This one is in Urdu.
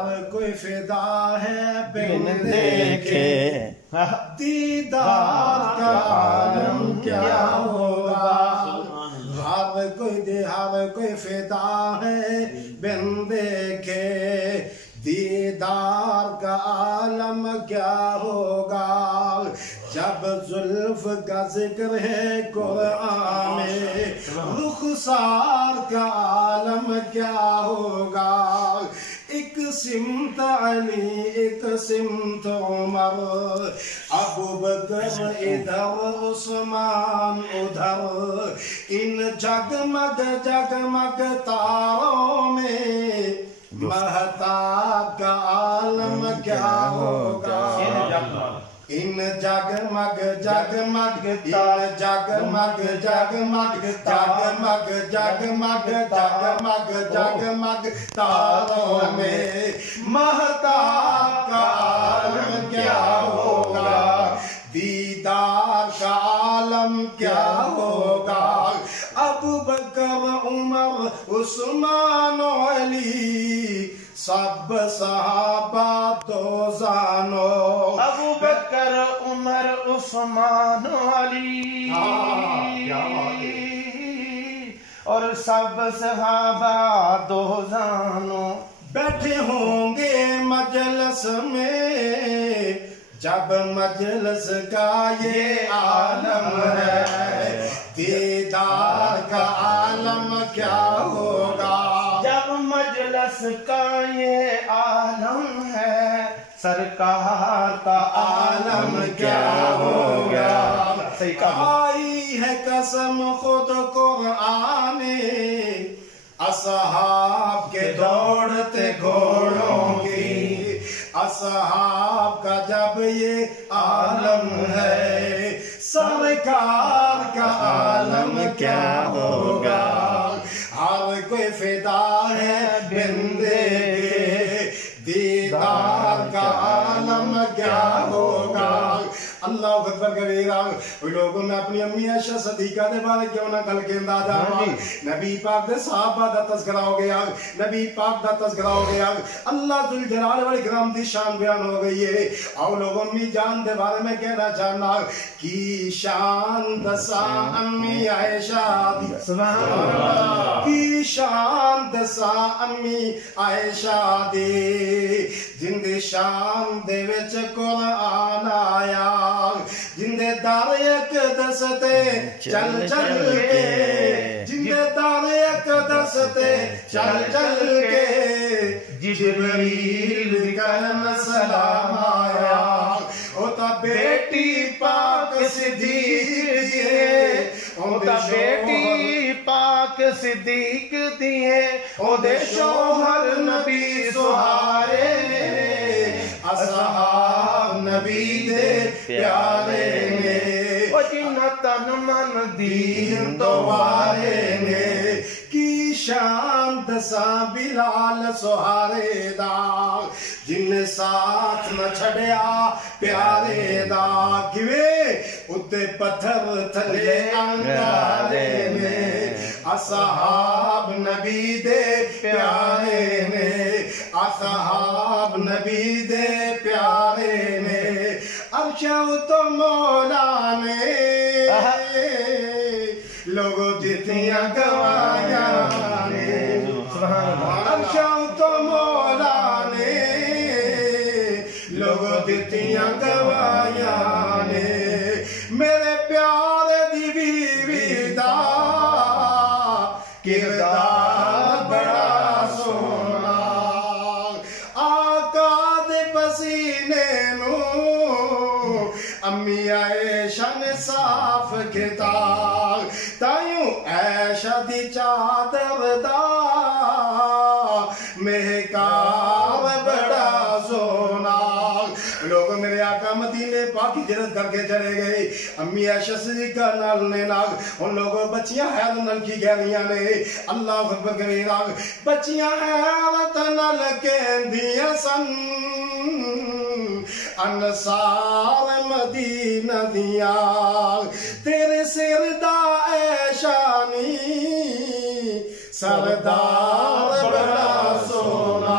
ہر کوئی فدا ہے بن دیکھے دیدار کا عالم کیا ہوگا ہر کوئی فدا ہے بن دیکھے دیدار کا عالم کیا ہوگا جب زلف کا ذکر ہے قرآن میں رخسار کا عالم کیا ہوگا ایک سمت علی ایک سمت عمر ابوبکر ادھر عثمان ادھر ان جگمگ جگمگ تاروں میں مہتاب کا عالم کیا ہوگا ان جگمگ جگمگ جگمگ جگمگ جگمگ جگمگ جگمگ جگمگ تاروں میں مہتاب کا عالم کیا ہوگا دیدار کا عالم کیا ہوگا ابوبکر عمر عثمان علی سب صحابہ دو زانوں ابوبکر عمر عثمان علی اور سب صحابہ دو زانوں بیٹھے ہوں گے مجلس میں جب مجلس کا یہ عالم ہے دیدار کا عالم کیا ہوگا جب مجلس کا یہ عالم ہے سرکار کا عالم کیا ہوگا آئی ہے قسم خود قرآن اصحاب کے دوڑتے گھوڑوں کی اصحاب کا جب یہ عالم ہے سرکار کا عالم کیا ہوگا ہر کوئی فدا ہے بن دیکھے دیدار کا عالم کیا ہوگا اللہ اکبر کبیرہ وہ لوگوں میں اپنی امی عائشہ صدیقہ دے بارے کیوں نہ کل کے اندازہ نبی پاک دے صحابہ دا تذکرہ ہو گیا نبی پاک دا تذکرہ ہو گیا اللہ ذوالجلال والاکرام دی شان بیان ہو گئی ہے اور لوگوں امی جان دے بارے میں کہنا چاہنا کی شان دسا امی عائشہ دی سبحان اللہ کی شان دسا امی عائشہ دی جن دی شان دے وچ قرآن آیا جن دے دار اقدس تے چل چل کے جن دے دار اقدس تے چل چل کے جبریل کرم سلام آیا ہوتا بیٹی پاک صدیق دیئے ہوتا بیٹی پاک صدیق دیئے او دے شوہر نبی سہارے اصحاب نبی دے پیارے نے او جنہ تن من دین دوارے نے کی شان دساں بلال سہارے دا جن ساتھ نہ چھڑیا پیارے دا کیویں اتے پتھر تھلے انگارے نے اصحاب نبی دے پیارے نے اصحاب نبی دے پیارے نے عرشہ تو مولا نے لوگوں جتیاں گوایا نے عرشہ تو مولا نے لوگوں جتیاں گوایا نے میرے پیارے دی بیوی دا کردار بڑا سونا آقا دے پسینے نو امی عائشہ نے صاف کھتا تائیوں عائشہ دی چادر دا مہکاب بڑا سونا لوگ میرے آقا مدینے پاک ہجرت کر کے چلے گئے امی عائشہ صدیقہ نال نے ناگ ان لوگوں بچیاں حیرت نال کی گہلیاں نے اللہ اکبر کبیرہ بچیاں حیرت نال کہندیاں سن انصار مدینہ دیاں تیرے سر دا اے شانی سردار بڑا سونا